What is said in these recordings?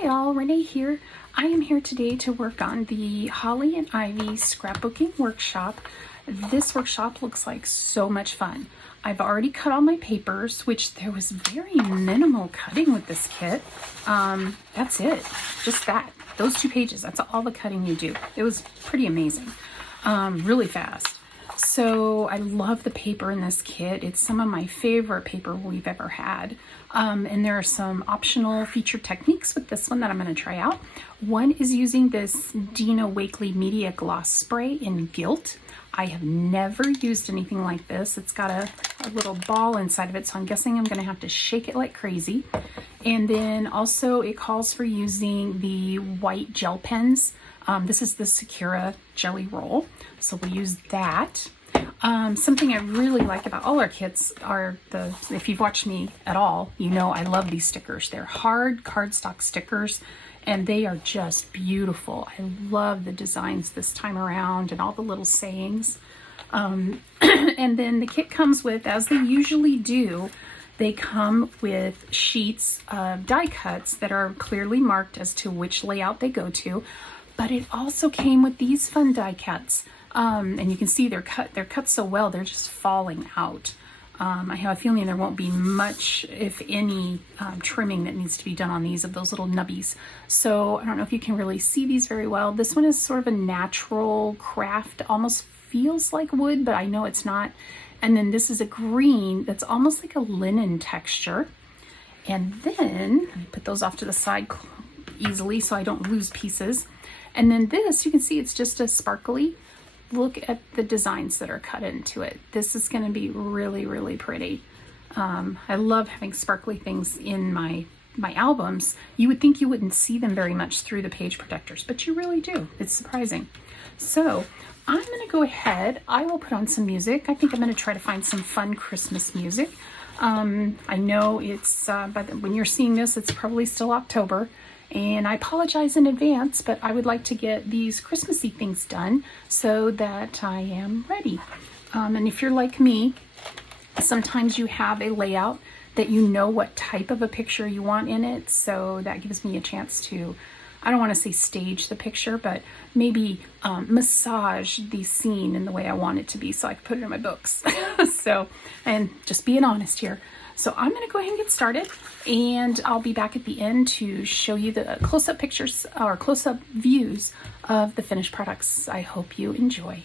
Hi all, Renee here. I am here today to work on the Holly and Ivy scrapbooking workshop. This workshop looks like so much fun. I've already cut all my papers, which there was very minimal cutting with this kit. That's it, just that. Those 2 pages, that's all the cutting you do. It was pretty amazing, really fast. So I love the paper in this kit. It's some of my favorite paper we've ever had. And there are some optional featured techniques with this one that I'm going to try out. One is using this Dina Wakley Media Gloss Spray in Gilt. I have never used anything like this. It's got a little ball inside of it, so I'm guessing I'm going to have to shake it like crazy. And then also it calls for using the white gel pens. This is the Sakura Jelly Roll, so we'll use that. Something I really like about all our kits are if you've watched me at all, you know I love these stickers. They're hard cardstock stickers and they are just beautiful. I love the designs this time around and all the little sayings. And then the kit comes with, as they usually do, they come with sheets of die cuts that are clearly marked as to which layout they go to. But it also came with these fun die cuts. And you can see they're cut so well, they're just falling out. I have a feeling there won't be much, if any, trimming that needs to be done on these, of those little nubbies. So I don't know if you can really see these very well. This one is sort of a natural craft, almost feels like wood, but I know it's not. And then this is a green that's almost like a linen texture. And then, let me put those off to the side easily so I don't lose pieces. And then this, you can see it's just a sparkly. Look at the designs that are cut into it. This is going to be really, really pretty. I love having sparkly things in my albums. You would think you wouldn't see them very much through the page protectors, but you really do. It's surprising. So I'm going to go ahead. I will put on some music. I think I'm going to try to find some fun Christmas music. I know it's, when you're seeing this, it's probably still October. And I apologize in advance, but I would like to get these Christmassy things done so that I am ready. And if you're like me, sometimes you have a layout that you know what type of a picture you want in it. So that gives me a chance to, I don't want to say stage the picture, but maybe massage the scene in the way I want it to be so I can put it in my books. So, and just being honest here. So I'm going to go ahead and get started, and I'll be back at the end to show you the close-up pictures or close-up views of the finished products. I hope you enjoy.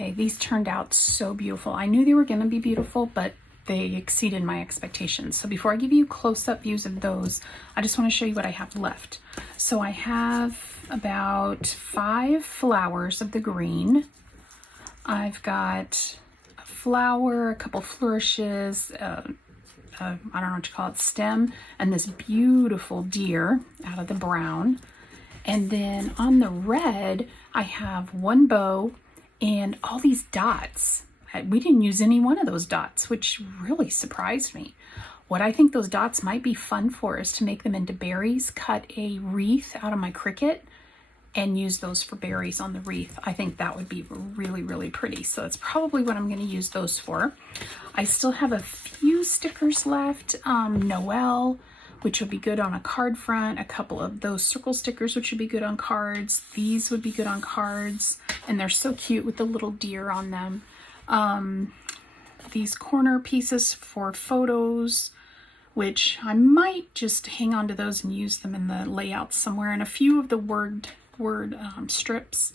Okay, these turned out so beautiful. I knew they were going to be beautiful, but they exceeded my expectations. So before I give you close-up views of those, I just want to show you what I have left. So I have about 5 flowers of the green. I've got a flower, a couple flourishes, I don't know what you call it, stem, and this beautiful deer out of the brown. And then on the red, I have 1 bow and all these dots. We didn't use any one of those dots, which really surprised me. What I think those dots might be fun for is to make them into berries, cut a wreath out of my Cricut, and use those for berries on the wreath. I think that would be really, really pretty. So that's probably what I'm going to use those for. I still have a few stickers left. Noel, which would be good on a card front. A couple of those circle stickers, which would be good on cards. These would be good on cards. And they're so cute with the little deer on them. These corner pieces for photos, which I might just hang on to those and use them in the layout somewhere. And a few of the word strips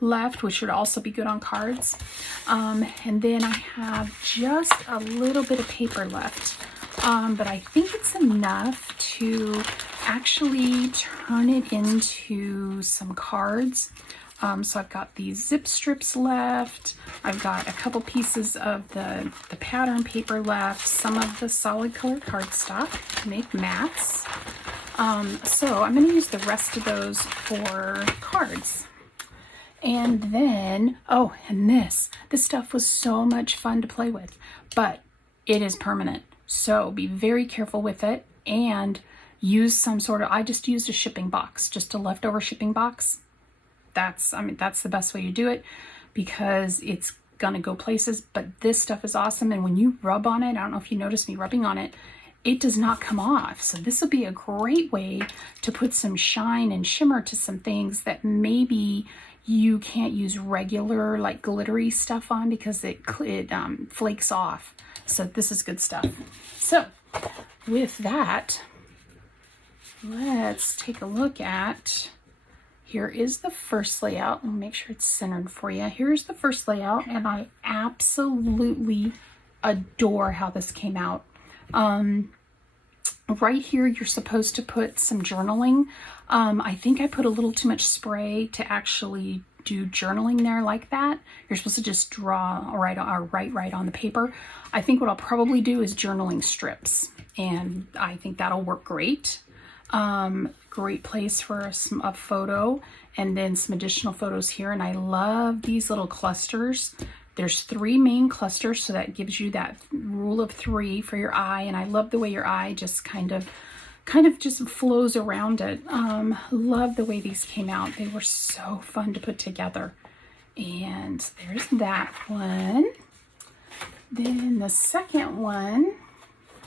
left, which would also be good on cards. And then I have just a little bit of paper left. But I think it's enough to actually turn it into some cards. So I've got these zip strips left. I've got a couple pieces of the pattern paper left, some of the solid color cardstock to make mats. So I'm going to use the rest of those for cards. And then, oh, and this stuff was so much fun to play with, but it is permanent. So be very careful with it and use some sort of, I just used a shipping box, just a leftover shipping box. That's the best way to do it because it's gonna go places, but this stuff is awesome. And when you rub on it, I don't know if you noticed me rubbing on it, it does not come off. So this will be a great way to put some shine and shimmer to some things that maybe you can't use regular like glittery stuff on because it flakes off. So this is good stuff. So with that, let's take a look at, here is the first layout. Let me make sure it's centered for you. Here's the first layout, and I absolutely adore how this came out. Right here, you're supposed to put some journaling. I think I put a little too much spray to actually do journaling there like that. You're supposed to just draw or write on the paper. I think what I'll probably do is journaling strips, and I think that'll work great. Great place for a photo, and then some additional photos here. And I love these little clusters. There's 3 main clusters, so that gives you that rule of 3 for your eye. And I love the way your eye just kind of just flows around it. Love the way these came out. They were so fun to put together. And there's that one. Then the second one,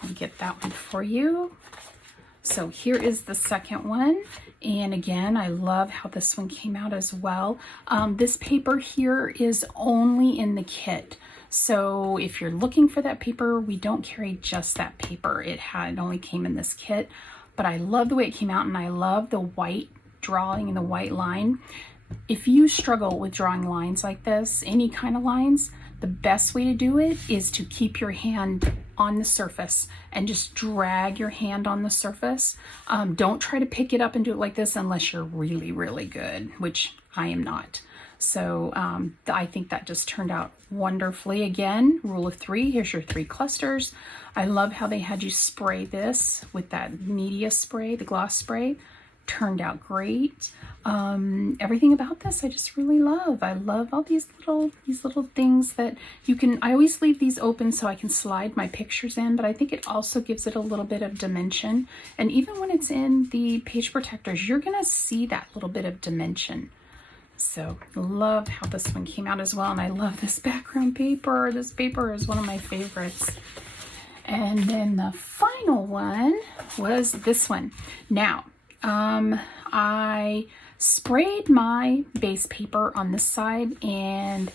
I'll get that one for you. So here is the second one. And again, I love how this one came out as well. This paper here is only in the kit. So if you're looking for that paper, we don't carry just that paper. It only came in this kit, but I love the way it came out, and I love the white drawing and the white line. If you struggle with drawing lines like this, any kind of lines, the best way to do it is to keep your hand on the surface and just drag your hand on the surface. Don't try to pick it up and do it like this unless you're really, really good, which I am not. So I think that just turned out wonderfully. Again, rule of 3, here's your 3 clusters. I love how they had you spray this with that media spray, the gloss spray. Turned out great. Everything about this I just really love. I love all these little things that you can, I always leave these open so I can slide my pictures in, but I think it also gives it a little bit of dimension. And even when it's in the page protectors, you're gonna see that little bit of dimension. So love how this one came out as well. And I love this background paper. This paper is one of my favorites. And then the final one was this one. Now, I sprayed my base paper on this side, and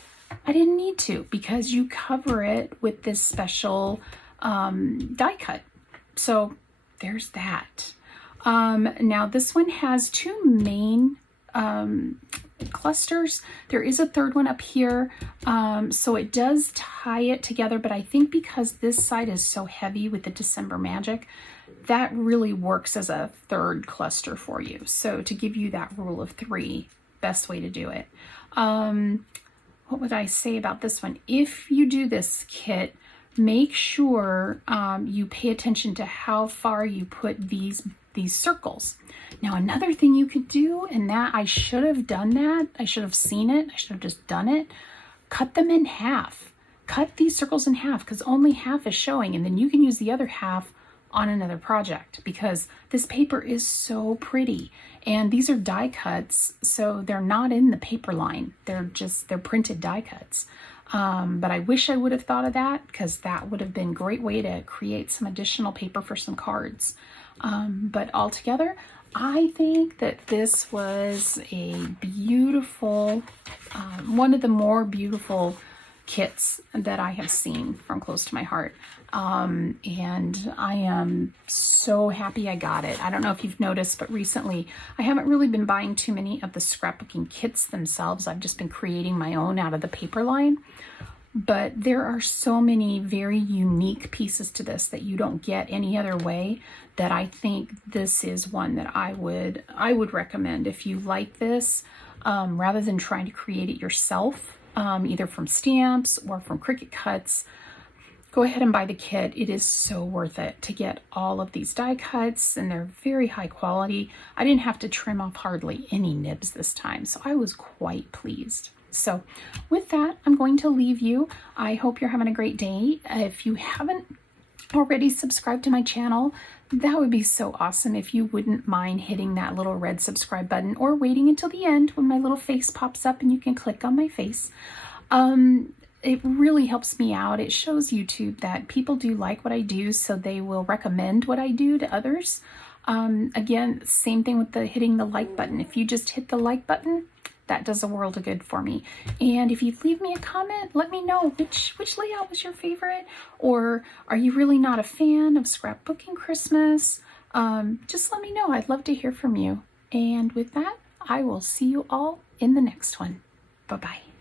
I didn't need to because you cover it with this special die cut. So there's that. Now this one has 2 main clusters. There is a third one up here, so it does tie it together, but I think because this side is so heavy with the December Magic, that really works as a third cluster for you. So to give you that rule of 3, best way to do it. What would I say about this one? If you do this kit, make sure you pay attention to how far you put these circles. Now, another thing you could do, and that I should have done that, I should have seen it, I should have just done it, cut them in half. Cut these circles in half because only half is showing, and then you can use the other half on another project because this paper is so pretty. And these are die cuts, so they're not in the paper line. They're printed die cuts. But I wish I would have thought of that because that would have been a great way to create some additional paper for some cards. But altogether, I think that this was a beautiful, one of the more beautiful kits that I have seen from close to my heart. And I am so happy I got it. I don't know if you've noticed, but recently I haven't really been buying too many of the scrapbooking kits themselves. I've just been creating my own out of the paper line. But there are so many very unique pieces to this that you don't get any other way, that I think this is one that I would recommend if you like this, rather than trying to create it yourself, either from stamps or from Cricut cuts. Go ahead and buy the kit. It is so worth it to get all of these die cuts, and they're very high quality. I didn't have to trim off hardly any nibs this time, so I was quite pleased. So with that, I'm going to leave you. I hope you're having a great day. If you haven't already subscribed to my channel, that would be so awesome if you wouldn't mind hitting that little red subscribe button or waiting until the end when my little face pops up and you can click on my face. It really helps me out. It shows YouTube that people do like what I do, so they will recommend what I do to others. Again, same thing with the hitting the like button. If you just hit the like button, that does a world of good for me. And if you leave me a comment, let me know which layout was your favorite, or are you really not a fan of scrapbooking Christmas? Just let me know. I'd love to hear from you. And with that, I will see you all in the next one. Bye-bye.